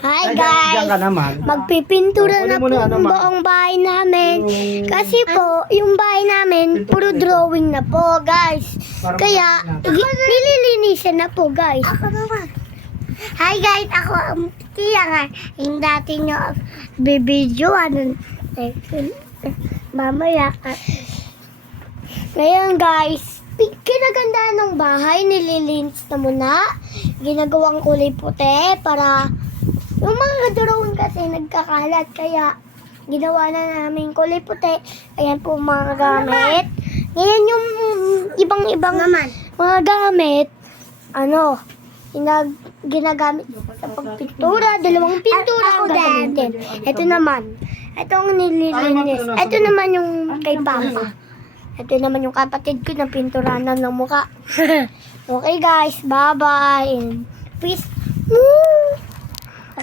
Hi Diyan ka guys! naman. Magpipintura na Kunin mo po na, ang buong bahay namin. Kasi po, yung bahay namin, puro drawing na po, guys. Kaya, nililinisan na po, guys. Ako naman. Hi guys, ako ang tiya nga. Yung dati nyo bibidyo, mamaya ka. Ngayon guys, kinagandaan ng bahay, nililinis na muna. Ginagawang kulay puti para yung mga drawing kasi nagkakalat. Kaya ginawa na namin kulay puti. Ayan po mga gamit. Ngayon yung ibang-ibang mga gamit, ginagamit sa pagpintura, dalawang pintura ang gagamitin. Ito naman, ito ang nililinis. Ito naman yung kay Papa. Ito naman yung kapatid ko na pinturanan ng mukha. Okay guys, bye-bye. And please